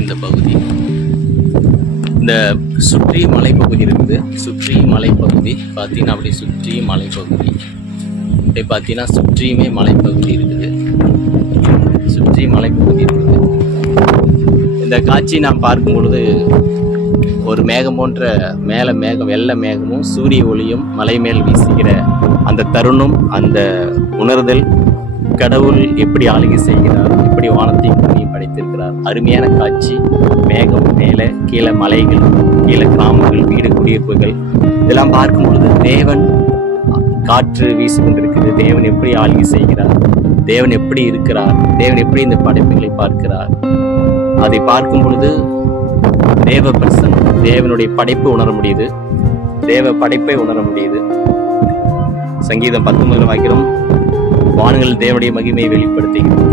இந்த பகுதி. இந்த சுற்றி மலைப்பகுதி இருக்குது. சுற்றி மலைப்பகுதி பார்த்தீங்கன்னா அப்படி சுற்றி மலைப்பகுதி அப்படி பார்த்தீங்கன்னா சுற்றியுமே மலைப்பகுதி இருக்குது. சுற்றி மலைப்பகுதி இருக்குது. இந்த காட்சி நாம் பார்க்கும் பொழுது ஒரு மேகம் போன்ற மேகம் வெள்ளை மேகமும் சூரிய ஒளியும் மலை மேல் வீசுகிற அந்த தருணம், அந்த உணர்தல், கடவுள் எப்படி ஆளுகை செய்கிறார், எப்படி வானத்தையும் பூமியையும் படைத்திருக்கிறார். அருமையான காட்சி. மேகம் மேலே, கீழே மலைகள், கீழே கிராமங்கள், வீடு, குடியிருப்புகள் இதெல்லாம் பார்க்கும் பொழுது தேவன், காற்று வீசி கொண்டிருக்கிறது, தேவன் எப்படி ஆளுகை செய்கிறார், தேவன் எப்படி இருக்கிறார், தேவன் எப்படி இந்த படைப்புகளை பார்க்கிறார், அதை பார்க்கும் பொழுது தேவ பிரசன்னம், தேவனுடைய படைப்பு உணர முடியுது, தேவ படைப்பை உணர முடியுது. சங்கீதம் 19 வாக்கியம், வானங்கள் தேவனுடைய மகிமையை வெளிப்படுத்துகிறது.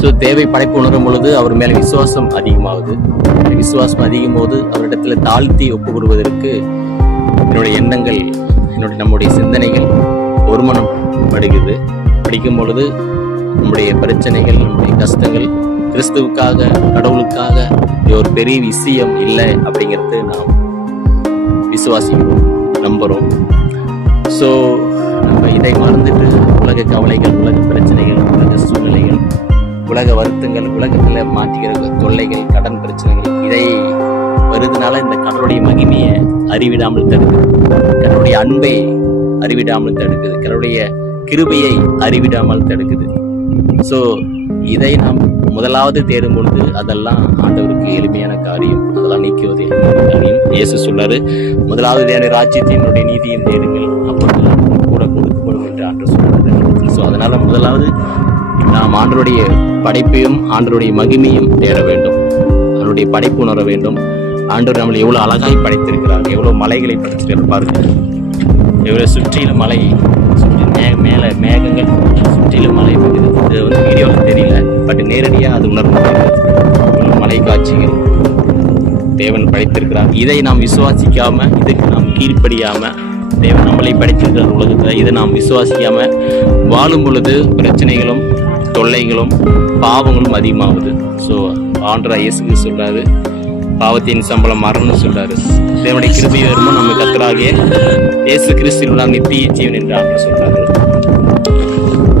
ஸோ தேவை படைப்பு உணரும் பொழுது அவர் மேலே விசுவாசம் அதிகமாகுது. விசுவாசம் அதிகம் போது அவரிடத்துல தாழ்த்தி ஒப்புக்கொடுவதற்கு என்னுடைய எண்ணங்கள், நம்முடைய சிந்தனைகள் ஒருமனம் படுகிறது. படிக்கும் பொழுது நம்முடைய பிரச்சனைகள், நம்முடைய கஷ்டங்கள் கிறிஸ்துவுக்காக, கடவுளுக்காக இது ஒரு பெரிய விஷயம் இல்லை அப்படிங்கிறது நாம் விசுவாசிக்கிறோம், நம்புகிறோம். ஸோ நம்ம இதை மறந்துட்டு உலக கவலைகள், உலக பிரச்சனைகள், உலக சூழ்நிலைகள், உலக வருத்தங்கள், உலகத்தில் மாற்றிக்கிற தொல்லைகள், கடன் பிரச்சனைகள், இதை வருதுனால இந்த கடவுளுடைய மகிமையை அறிவிடாமல் தடுக்குது, கடவுளுடைய அன்பை அறிவிடாமல் தடுக்குது, கடவுளுடைய கிருபையை அறிவிடாமல் தடுக்குது. ஸோ இதை நாம் முதலாவது தேடும் பொழுது அதெல்லாம் ஆண்டவருக்கு எளிமையான காரியம், அதெல்லாம் நீக்குவது எளிமையான காரியம். இயேசு சொல்றாரு, முதலாவது தேவனுடைய ராஜ்யத்தையும் என்னுடைய நீதியும் தேடுங்கள், அப்பொழுது கூட கொடுக்கப்படும் என்று ஆண்டவர் சொல்றாரு. ஸோ அதனால முதலாவது நாம் ஆண்டவருடைய படைப்பையும் ஆண்டவருடைய மகிமையும் தேட வேண்டும், அவருடைய படைப்பு உணர வேண்டும். ஆண்டவர் நம்மளை எவ்வளவு அழகாய் படைத்திருக்கிறார், எவ்வளவு மலைகளை படைத்திருக்கிறார் பாருங்க. எவ்வளவு சுற்றிலும் மலை, மேலே மேகங்கள், சுற்றிலும் மலை இருக்குது. இது வீடியோவில் தெரியல, பட் நேரடியாக அது உணர முடியாது. மலை காட்சிகள் தேவன் படைத்திருக்கிறார். இதை நாம் விசுவாசிக்காம, இதுக்கு நாம் கீழ்ப்படியாம, தேவன் நம்மளை படைத்திருக்கிறார் உலகத்தில், இதை நாம் விசுவாசிக்காம வாழும் பொழுது பிரச்சனைகளும், தொல்லைகளும், பாவங்களும் அதிகமாகுது. ஸோ ஆண்டவர் இயேசு சொல்றாரு, பாவத்தின் சம்பளம் மரணம் சொல்றாரு. தேவனுடைய கிருபை வருமோ நம்ம கர்த்தராகிய இயேசு கிறிஸ்துவின் நித்திய ஜீவன் என்று ஆண்டவர் சொல்றாரு.